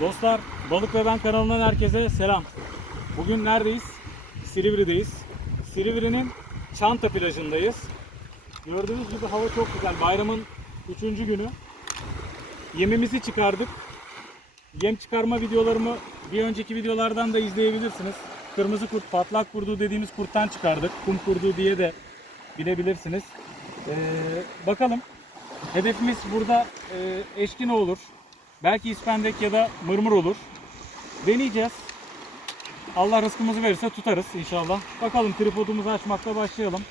Dostlar Balık ve Ben kanalından herkese selam. Bugün neredeyiz? Silivri'deyiz. Silivri'nin Çanta plajındayız. Gördüğünüz gibi hava çok güzel. Bayramın 3. günü. Yemimizi çıkardık. Yem çıkarma videolarımı bir önceki videolardan da izleyebilirsiniz. Kırmızı kurt, patlak kurdu dediğimiz kurttan çıkardık. Kum kurdu diye de bilebilirsiniz. Ee, bakalım. Hedefimiz burada e, eşkine olur. Belki ispendek ya da mırmır olur. Deneyeceğiz. Allah rızkımızı verirse tutarız inşallah. Bakalım tripodumuzu açmakla başlayalım.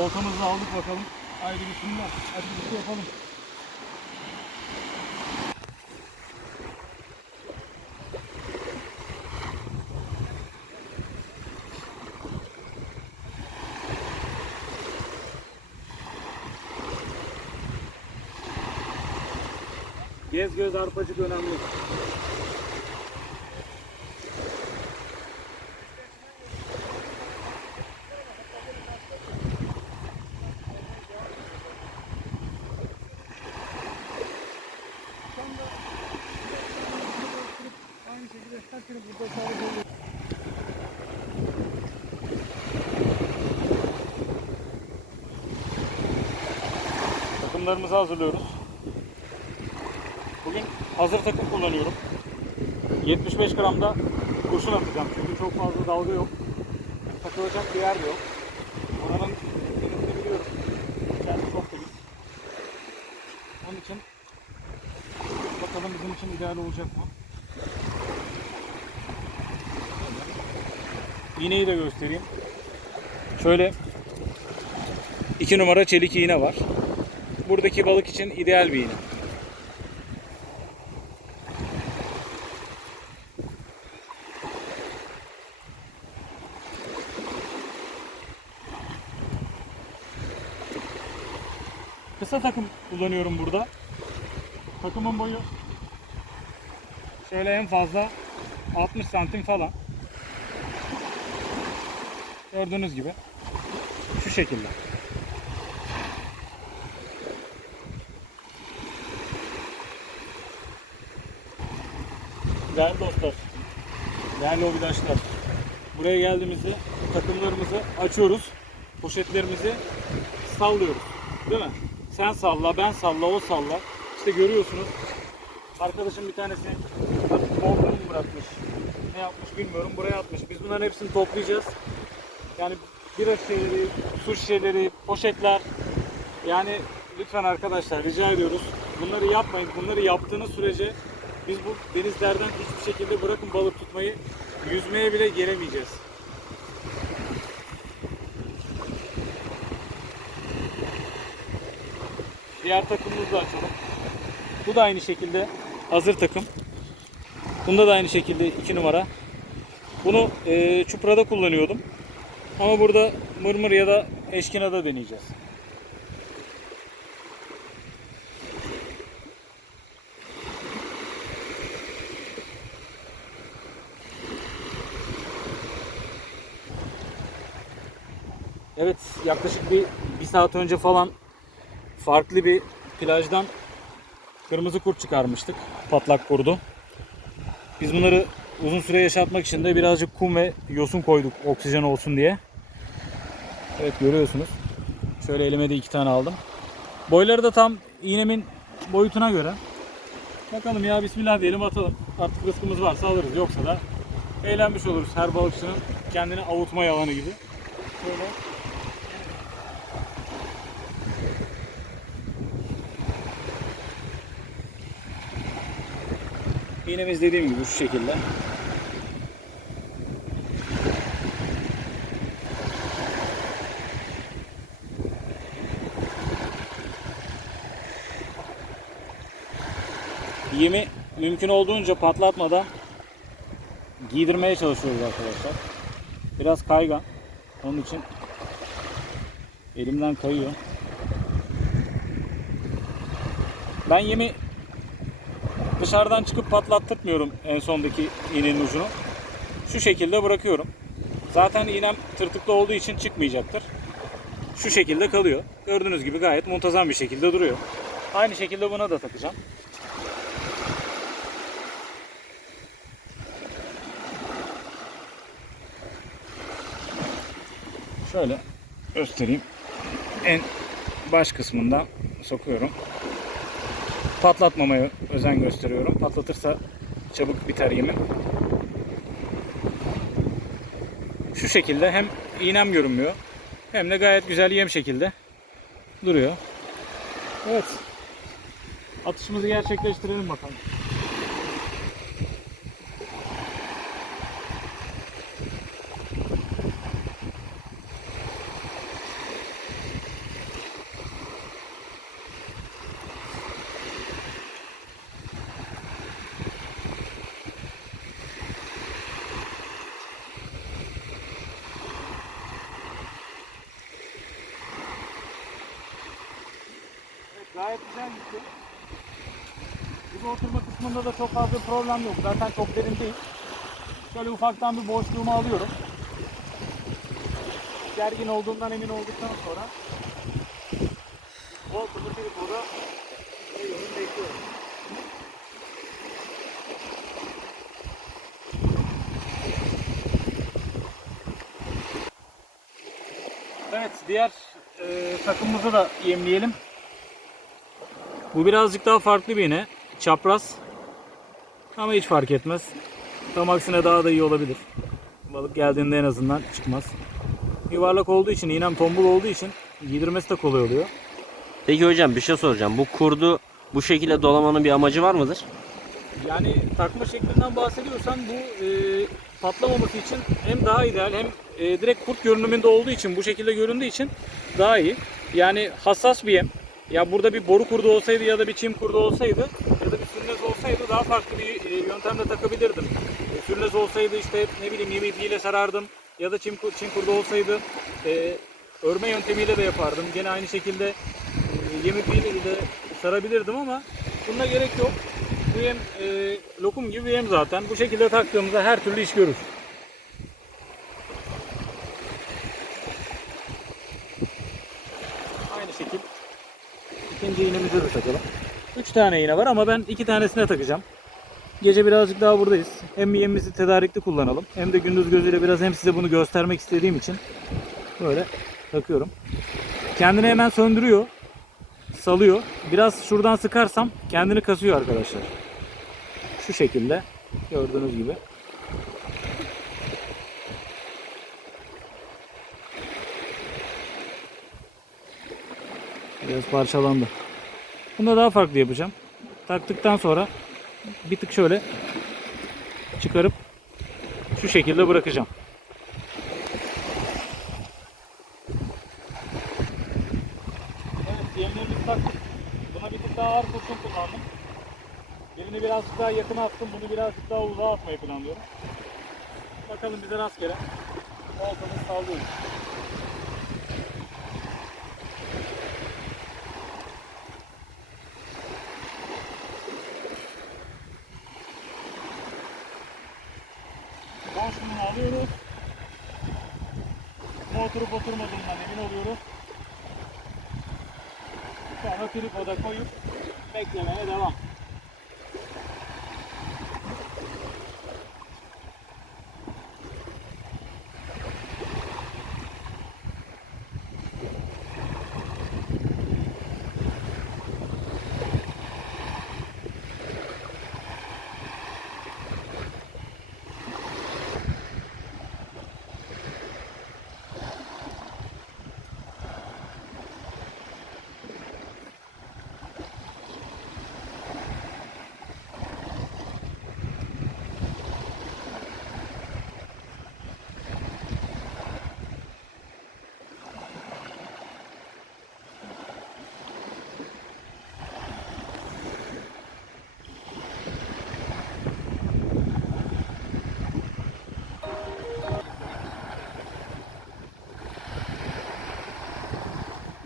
Oltamızı aldık bakalım. Haydi bismillah. Hadi bir şey yapalım. Gez göz arpacık önemli. Takımlarımızı hazırlıyoruz. Bugün hazır takım kullanıyorum. 75 gramda kurşun atacağım çünkü çok fazla dalga yok. Takılacak bir yer yok. Oranın denizini biliyorum. İçerisi çok temiz. Onun için bakalım bizim için ideal olacak mı? İğneyi de göstereyim. Şöyle 2 numara çelik iğne var. Buradaki balık için ideal bir iğne. Kısa takım kullanıyorum burada. Takımın boyu şöyle en fazla 60 santim falan. Gördüğünüz gibi şu şekilde. Değerli dostlar, değerli hobidaşlar. Buraya geldiğimizde takımlarımızı açıyoruz. Poşetlerimizi sallıyoruz. Değil mi? Sen salla, ben salla, o salla. İşte görüyorsunuz. Arkadaşım bir tanesi mu bırakmış. Ne yapmış bilmiyorum. Buraya atmış. Biz bunların hepsini toplayacağız. Yani bira şişeleri, su şişeleri, poşetler. Yani lütfen arkadaşlar rica ediyoruz. Bunları yapmayın. Bunları yaptığınız sürece biz bu denizlerden hiçbir şekilde bırakın balık tutmayı yüzmeye bile gelemeyeceğiz. Diğer takımımızı açalım. Bu da aynı şekilde hazır takım. Bunda da aynı şekilde 2 numara. Bunu e, çuprada kullanıyordum. Ama burada mırmır ya da eşkinada deneyeceğiz. Evet yaklaşık bir, bir saat önce falan farklı bir plajdan kırmızı kurt çıkarmıştık. Patlak kurdu. Biz bunları uzun süre yaşatmak için de birazcık kum ve yosun koyduk oksijen olsun diye. Evet görüyorsunuz. Şöyle elime de iki tane aldım. Boyları da tam iğnemin boyutuna göre. Bakalım ya bismillah diyelim atalım. Artık rızkımız varsa alırız. Yoksa da eğlenmiş oluruz. Her balıkçının kendini avutma yalanı gibi. Şöyle İğnemiz dediğim gibi şu şekilde. Yemi mümkün olduğunca patlatmadan giydirmeye çalışıyoruz arkadaşlar. Biraz kaygan. Onun için elimden kayıyor. Ben yemi dışarıdan çıkıp patlattırmıyorum en sondaki iğnenin ucunu. Şu şekilde bırakıyorum. Zaten iğnem tırtıklı olduğu için çıkmayacaktır. Şu şekilde kalıyor. Gördüğünüz gibi gayet muntazam bir şekilde duruyor. Aynı şekilde buna da takacağım. Şöyle göstereyim. En baş kısmından sokuyorum. Patlatmamaya özen gösteriyorum. Patlatırsa çabuk biter yemin. Şu şekilde hem iğnem görünmüyor hem de gayet güzel yem şekilde duruyor. Evet. Atışımızı gerçekleştirelim bakalım. Gayet güzel gitti. Dibe oturma kısmında da çok fazla problem yok. Zaten çok derin değil. Şöyle ufaktan bir boşluğumu alıyorum. Gergin olduğundan emin olduktan sonra Volkan'ı tripoda koyuyorum, bekliyorum. Evet, diğer e, takımımızı da yemleyelim. Bu birazcık daha farklı bir iğne. Çapraz. Ama hiç fark etmez. Tam aksine daha da iyi olabilir. Balık geldiğinde en azından çıkmaz. Yuvarlak olduğu için, iğnem tombul olduğu için giydirmesi de kolay oluyor. Peki hocam bir şey soracağım. Bu kurdu bu şekilde dolamanın bir amacı var mıdır? Yani takma şeklinden bahsediyorsan bu e, patlamaması için hem daha ideal hem e, direkt kurt görünümünde olduğu için bu şekilde göründüğü için daha iyi. Yani hassas bir yem. Ya burada bir boru kurdu olsaydı ya da bir çim kurdu olsaydı ya da bir sürünez olsaydı daha farklı bir e, yöntemle takabilirdim. E, olsaydı işte ne bileyim yem ipliğiyle sarardım ya da çim, çim kurdu olsaydı e, örme yöntemiyle de yapardım. Gene aynı şekilde e, yem ipliğiyle de sarabilirdim ama buna gerek yok. Bu yem e, lokum gibi bir yem zaten. Bu şekilde taktığımızda her türlü iş görür. 3 tane iğne var ama ben 2 tanesine takacağım. Gece birazcık daha buradayız. Hem yemimizi tedarikli kullanalım hem de gündüz gözüyle biraz hem size bunu göstermek istediğim için böyle takıyorum. Kendini hemen söndürüyor. Salıyor. Biraz şuradan sıkarsam kendini kasıyor arkadaşlar. Şu şekilde gördüğünüz gibi. Biraz parçalandı. Bunu da daha farklı yapacağım. Taktıktan sonra bir tık şöyle çıkarıp şu şekilde bırakacağım. Evet, yemlerimizi taktık. Buna bir tık daha ağır kurşun kullandım. Birini birazcık daha yakına attım, bunu birazcık daha uzağa atmayı planlıyorum. Bakalım bize rastgele. Oltamız sallıyoruz. Ne oturup oturmadığından emin oluyoruz. Sonra tripoda koyup beklemeye devam.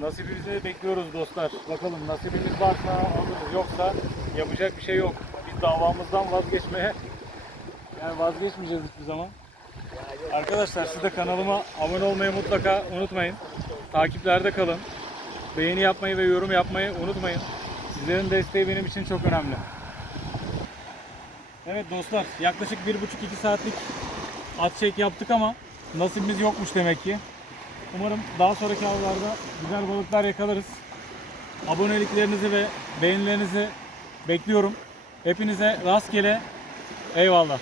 Nasibimizi bekliyoruz dostlar. Bakalım nasibimiz varsa alırız. Yoksa yapacak bir şey yok. Biz davamızdan vazgeçmeye yani vazgeçmeyeceğiz hiçbir zaman. Arkadaşlar siz de kanalıma abone olmayı mutlaka unutmayın. Takiplerde kalın. Beğeni yapmayı ve yorum yapmayı unutmayın. Sizlerin desteği benim için çok önemli. Evet dostlar yaklaşık bir buçuk iki saatlik at çek yaptık ama nasibimiz yokmuş demek ki. Umarım daha sonraki avlarda güzel balıklar yakalarız. Aboneliklerinizi ve beğenilerinizi bekliyorum. Hepinize rastgele eyvallah.